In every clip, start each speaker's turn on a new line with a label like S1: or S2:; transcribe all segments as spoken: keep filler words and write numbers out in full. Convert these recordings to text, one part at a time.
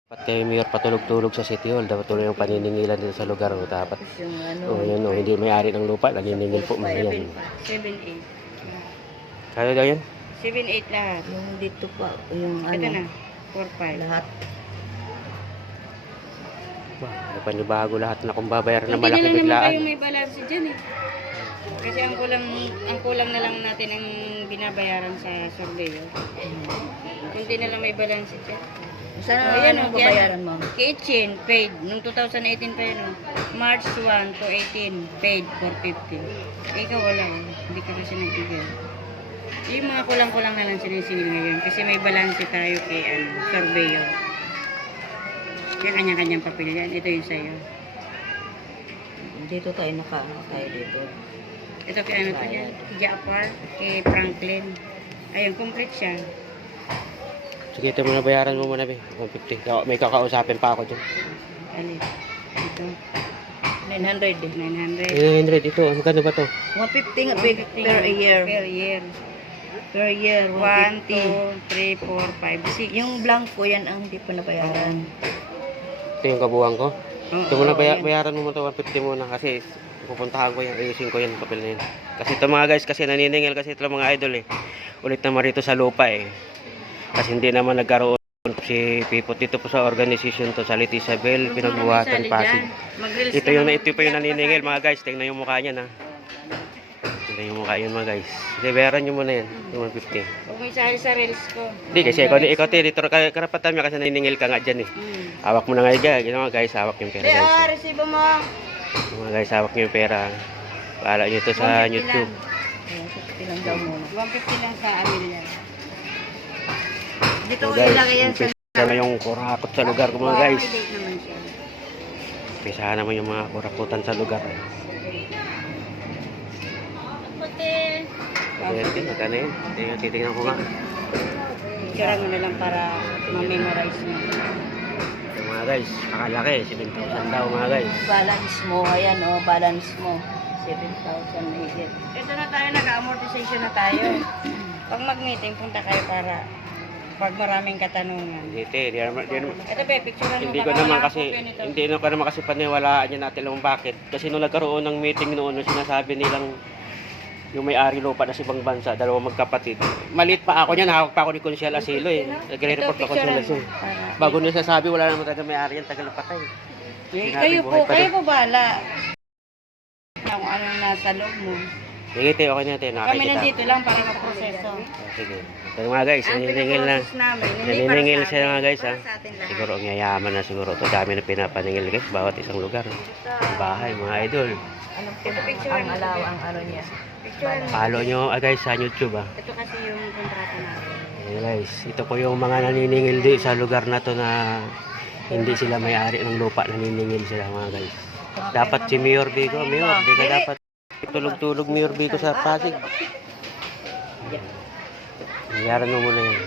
S1: Dapat kayo mayor patulog-tulog sa City Hall. Dapat tuloy yung paniningilan dito sa lugar. O, dapat.
S2: Yung ano,
S1: O, yun o. Hindi may-ari ng lupa. Naniningil po mga yan.
S3: seven eight.
S1: Kaya daw yan?
S3: seven eight lahat.
S2: yung dito pa, yung ano,
S3: Ito na. four five.
S2: lahat.
S1: Bah, may panibago lahat na kung babayaran na
S3: Hindi na
S1: malaki
S3: lang naman
S1: biglaan.
S3: kayo may balance dyan eh. Kasi ang kulang, ang kulang na lang natin ang binabayaran sa surveyor. Hindi na lang may balance dyan.
S2: Sana
S3: Oh, yan,
S2: ano
S3: oh,
S2: babayaran mo?
S3: Kitchen, paid. Nung two thousand eighteen pa yun, oh. March one to eighteen, paid four fifty. Eh, ikaw wala, oh. Hindi ka kasi nagbigay. Yung mga kulang-kulang na lang sinisingil ngayon. Kasi may balance tayo kay ano, surveyor. Yan, kanya-kanyang papel yan. Ito yung sa'yo.
S2: Dito tayo naka, tayo dito.
S3: Ito kay ano to yan? Kay Japar, kay Franklin. Ayun, complete siya.
S1: Sige, ito muna bayaran mo muna, be. one fifty. Ka- May kakausapin pa ako dyan.
S3: Alin? Ito,
S2: nine hundred eh.
S3: nine hundred.
S1: nine hundred ito. Magkano ba to?
S2: one fifty nga per, per year.
S3: Per year.
S2: Per year,
S3: one,
S2: one fifty.
S3: two, three, four, five, six.
S2: Yung blanco yan ang hindi pa nabayaran.
S1: Ito yung kabuuan ko.
S3: Oo,
S1: Ito muna,
S3: oo,
S1: baya-
S3: yan.
S1: bayaran mo muna ito. one fifty muna kasi pupuntahan ko yan. Ayusin ko yan. Papel na yan. Kasi ito mga guys, kasi naniningil kasi ito mga idol eh. Ulit naman rito sa lupa eh. Kasi hindi naman nagkaroon si Pipot dito po sa organization to sa Litisabel, Pinagbuhatan, Pasig. Ito yung ito pa yung naniningil mga guys. Tingnan yung mukha niya na. Tingnan yung mukha yun mga guys. Sige, bayaran nyo muna yan. Yung one fifty.
S3: Huwag may sahil sa reels ko.
S1: Hindi kasi ikaw, ikaw editor ka karapatan mo kasi naniningil ka nga dyan eh.
S3: Hmm.
S1: Hawak mo na nga guys. Ginawa guys, hawak yung pera
S3: Hindi,
S1: guys.
S3: ah, resibo mo.
S1: Yung mga guys, hawak nyo yung pera. Paala nyo ito sa
S3: one fifty
S1: YouTube.
S2: Ayan, fifty lang daw muna.
S3: one fifty lang sa amin yan. Dito
S1: So
S3: ko
S1: guys,
S3: ilagay yan sa...
S1: umpisa na yung kurakot sa lugar ko mga guys.
S3: May date naman siya.
S1: Umpisa naman yung mga kurakutan sa lugar.
S3: Puti.
S1: Okay, magkano yun? Tingnan, titingnan ko nga.
S3: Picture mo na lang para ma-memorize mo.
S1: Yung mga guys, pakalaki. seven thousand daw mga guys.
S2: Balance mo, ayan oh, balance mo. seven thousand higit.
S3: Ito na tayo, nag-amortization na tayo. Pag mag-meeting, punta kayo para pag maraming katanungan.
S1: Hindi, te, di naman, di naman.
S3: Ito ba, picturean mo.
S1: Hindi ko
S3: baka
S1: naman
S3: wala
S1: kasi,
S3: akong copy nito.
S1: hindi ko naman kasi paniwalaan niya natin lang bakit. Kasi nung nagkaroon ng meeting noon, nung sinasabi nilang yung may-ari lupa na si ibang bansa, dalawang magkapatid. Maliit pa ako niyan, hawak pa ako ni Consiel Asilo eh. Nagre-report pa
S3: Ito,
S1: Consiel
S3: picturean
S1: Asilo.
S3: mo. Para-
S1: Bago niya sasabi, wala naman talaga may-ari yan, tagal na patay.
S3: Eh,
S1: Sinabi
S3: kayo
S1: ko,
S3: po,
S1: "Ay,
S3: kayo
S1: pala."
S3: po bahala. Kung anong nasa loob mo.
S1: Sige, te, okay na, te,
S3: Kami
S1: nakakita.
S3: nandito lang para mag-proseso.
S1: Sige. Pero mga guys,
S3: Ang
S1: naniningil na.
S3: pinaprocess namin, hindi para
S1: Naniningil
S3: sa
S1: siya
S3: atin,
S1: mga guys ha.
S3: para sa atin lahat.
S1: Siguro ang yayaman na siguro. Ito dami na pinapaningil guys. Bawat isang lugar. Ang bahay, mga idol.
S2: Anong
S3: Ito, picture
S2: ang
S3: mo.
S2: alaw, ang ano niya?
S3: Picture mo.
S1: Follow nyo ah, guys sa YouTube ah.
S3: Ito kasi yung kontrata natin.
S1: Ayan guys, ito po yung mga naniningil di sa lugar na to na hindi sila may-ari ng lupa. Naniningil sila mga guys. Dapat si Mayor Bigo, Mayor, di ka dapat tulog-tulog Mayor Bigo sa Pasig. Nangyari mo muna yun.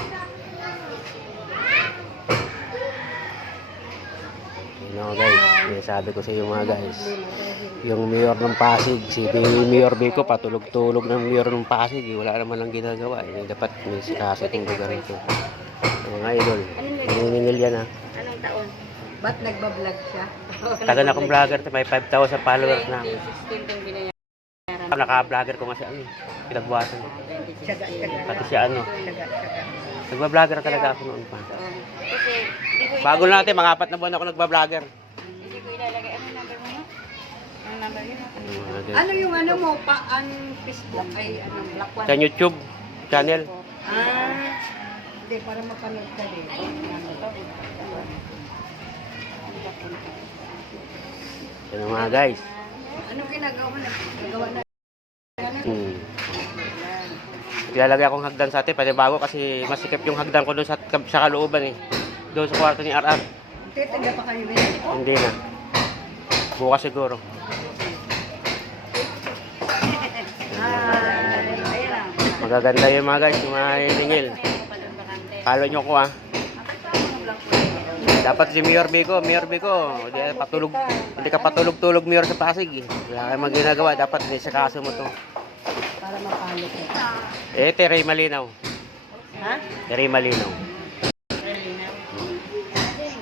S1: Yun know, guys, sinasabi ko sa iyo mga guys. Yung Mayor ng Pasig, si Mayor Bigo, patulog-tulog ng Mayor ng Pasig. Eh. Wala naman lang ginagawa. Eh. Dapat may sikasa itong lugar ito. Mga idol, naniningil yan ha.
S3: Anong taon?
S2: Ba't nagbablog siya?
S1: Tagal na akong vlogger, may five thousand followers na.
S3: twenty sixteen itong binayaran.
S1: Naka-vlogger ko nga siya, ano, pinagbuhasan.
S2: Tsaga, tsaga.
S1: Pati siya, ano,
S2: Tsaga, tsaga.
S1: nagba-vlogger talaga ako noon pa.
S3: Oo. Kasi, hindi ko
S1: Bago lang natin, mga apat na buwan ako nagba-vlogger.
S3: Hindi ko ilalagay. Anong number mo na? Anong number yun?
S1: Ano, mga guys.
S2: Ano yung ano mo, pa, ang Facebook ay ano, black one?
S1: Sa YouTube channel.
S2: Ah, hindi, para mapanood ka din. Ano to?
S1: Yan mga guys.
S2: Anong ginagawa na? Nagawa na?
S1: Hmm. Ilalagay akong hagdan sa atin, panibago kasi masikip yung hagdan ko doon sa, sa kalooban eh. Doon sa kwarto ni R R.
S2: Titinda pa kayo rin?
S1: Hindi na. Bukas siguro.
S3: Ay, ayun lang.
S1: Magaganda yung mga guys, yung mga hiningil. Follow nyo ko ah. Dapat si Mayor Bico, Mayor Bico, hindi ka patulog, hindi ka patulog-tulog Mayor sa Pasig eh. Wala kayong magginagawa, dapat may sakaso mo to.
S2: Para mapalo ko.
S1: Eh, Teray Malinaw.
S2: Ha?
S1: Teray Malinaw.
S3: Early na.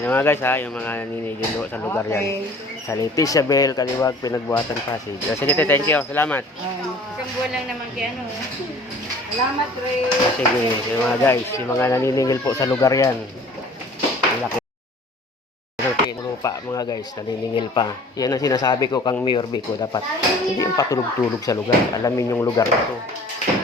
S1: Yan mga guys ha, yung mga naninigil do sa lugar yan. Sa Leticia Bell, Kaliwag, Pinagbuhatan, Pasig. Ah, sige, te, thank you. Salamat.
S3: Isang buwan lang naman kay ano.
S2: Salamat, Ray.
S1: Ah, sige, yung mga guys, yung mga naniningil po sa lugar yan. Ang laki ng lupa mga guys, naniningil pa. Yan ang sinasabi ko kang Mayor Biko, dapat hindi yung patulog-tulog sa lugar. Alamin yung lugar na to.